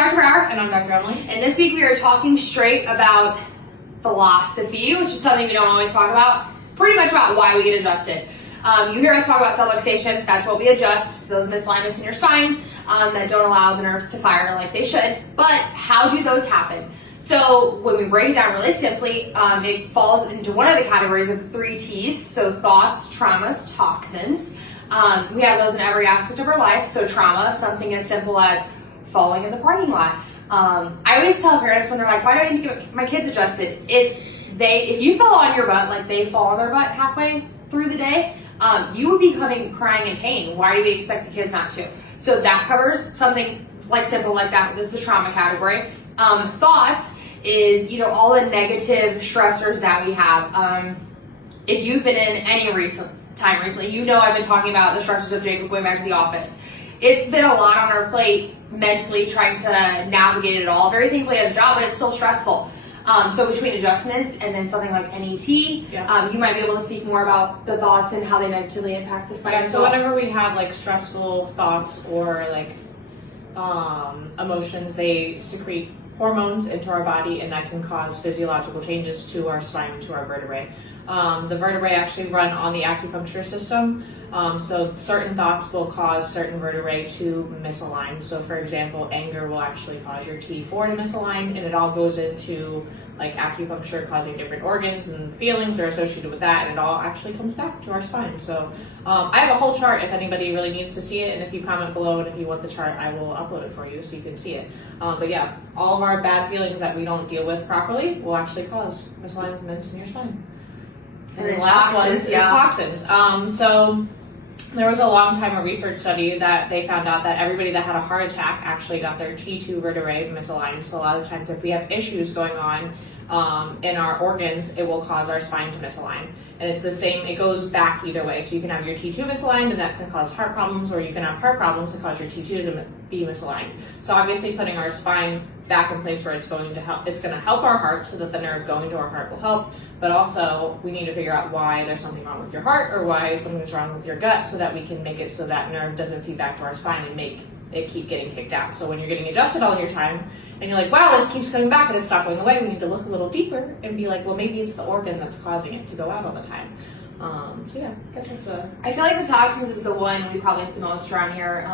Dr. R. And I'm Dr. Emily. And this week we are talking straight about philosophy, which is something we don't always talk about. Pretty much about why we get adjusted. You hear us talk about subluxation. That's what we adjust, those misalignments in your spine that don't allow the nerves to fire like they should. But how do those happen? So when we break it down really simply, it falls into one of the categories of 3 T's. So thoughts, traumas, toxins. We have those in every aspect of our life. So trauma, something as simple as falling in the parking lot. I always tell parents when they're like, why do I need to get my kids adjusted? If you fell on your butt like they fall on their butt halfway through the day, you would be coming crying in pain. Why do we expect the kids not to? So that covers something like simple like that. This is the trauma category. Thoughts is, all the negative stressors that we have. If you've been in any time recently, I've been talking about the stressors of Jacob going back to the office. It's been a lot on our plate mentally trying to navigate it all. Very thankfully he has a job, but it's still stressful. So between adjustments and then something like NET, you might be able to speak more about the thoughts and how they negatively impact the spine. Yeah, so whenever we have like stressful thoughts or like emotions, they secrete hormones into our body, and that can cause physiological changes to our spine and to our vertebrae. The vertebrae actually run on the acupuncture system, so certain thoughts will cause certain vertebrae to misalign. So for example, anger will actually cause your T4 to misalign, and it all goes into like acupuncture causing different organs, and feelings are associated with that, and it all actually comes back to our spine. So I have a whole chart if anybody really needs to see it, and if you comment below and if you want the chart, I will upload it for you so you can see it. But yeah, all of our bad feelings that we don't deal with properly will actually cause misalignments in your spine. And then the last toxins, one is toxins. So there was a long time a research study that they found out that everybody that had a heart attack actually got their T2 vertebrae misaligned. So a lot of times if we have issues going on in our organs, it will cause our spine to misalign. And it's the same, it goes back either way. So you can have your T2 misaligned and that can cause heart problems, or you can have heart problems that cause your T2 to be misaligned. So obviously putting our spine back in place where it's going to help our heart so that the nerve going to our heart will help. But also we need to figure out why there's something wrong with your heart or why something's wrong with your gut so that we can make it so that nerve doesn't feed back to our spine and make it keep getting kicked out. So when you're getting adjusted all your time and you're like, wow, this keeps coming back and it's not going away, we need to look a little deeper and be like, well, maybe it's the organ that's causing it to go out all the time. So yeah, I guess that's I feel like the toxins is the one we probably hit the most around here.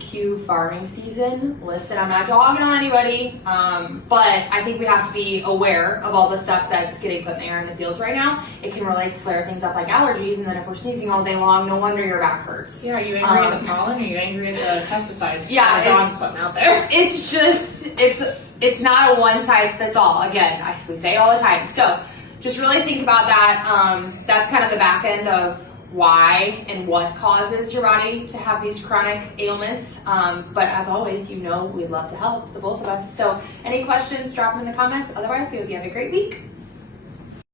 Cue farming season. Listen, I'm not dogging on anybody, but I think we have to be aware of all the stuff that's getting put in the air in the fields right now. It can really flare things up like allergies, and then if we're sneezing all day long, no wonder your back hurts. Yeah, are you angry at the pollen? Are you angry at the pesticides? Yeah, Dawn's putting out there. It's just it's not a one size fits all. Again, we say it all the time. So just really think about that. That's kind of the back end of why and what causes your body to have these chronic ailments. But as always, we'd love to help, the both of us. So any questions, drop them in the comments. Otherwise, we hope you have a great week.